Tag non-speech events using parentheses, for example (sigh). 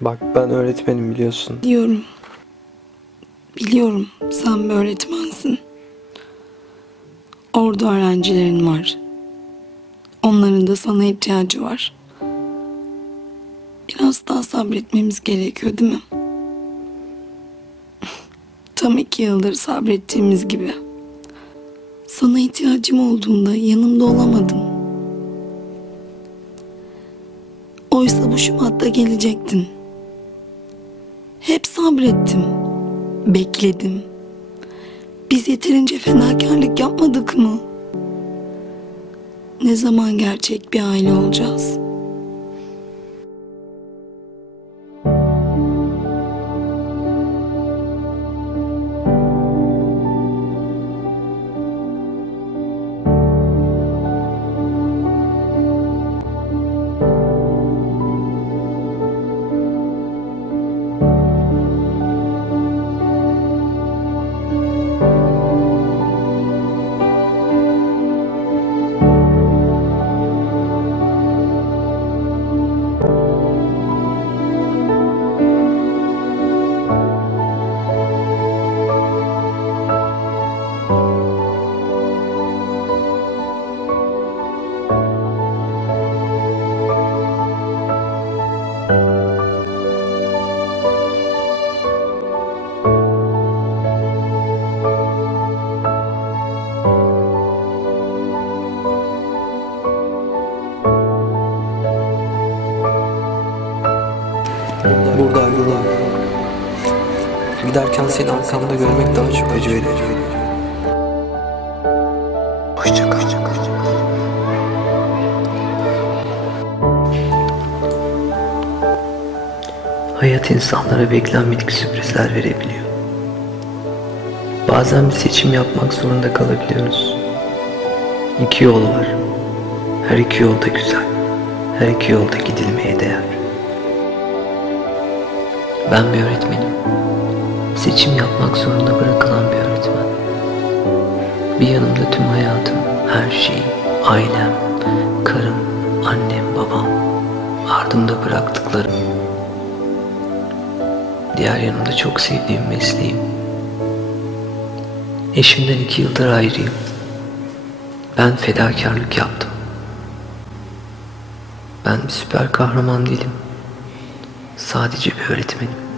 Bak ben öğretmenim biliyorsun. Biliyorum. Biliyorum sen bir öğretmensin. Orada öğrencilerin var. Onların da sana ihtiyacı var. Biraz daha sabretmemiz gerekiyor değil mi? (laughs) Tam iki yıldır sabrettiğimiz gibi. Sana ihtiyacım olduğunda yanımda olamadın. Oysa bu Şubat'ta gelecektin. Hep sabrettim. Bekledim. Biz yeterince fedakarlık yapmadık mı? Ne zaman gerçek bir aile olacağız? Burada ayrılalım. Giderken seni arkamda görmek daha çok acı veriyor. Hoşça kal. Hayat insanlara beklenmedik sürprizler verebiliyor. Bazen bir seçim yapmak zorunda kalabiliyoruz. İki yol var. Her iki yol da güzel. Her iki yolda gidilmeye değer. Ben bir öğretmenim. Seçim yapmak zorunda bırakılan bir öğretmen. Bir yanımda tüm hayatım, her şeyim, ailem, karım, annem, babam, ardımda bıraktıklarım. Diğer yanımda çok sevdiğim mesleğim. Eşimden iki yıldır ayrıyım. Ben fedakarlık yaptım. Ben bir süper kahraman değilim. Sadece bir öğretmenim.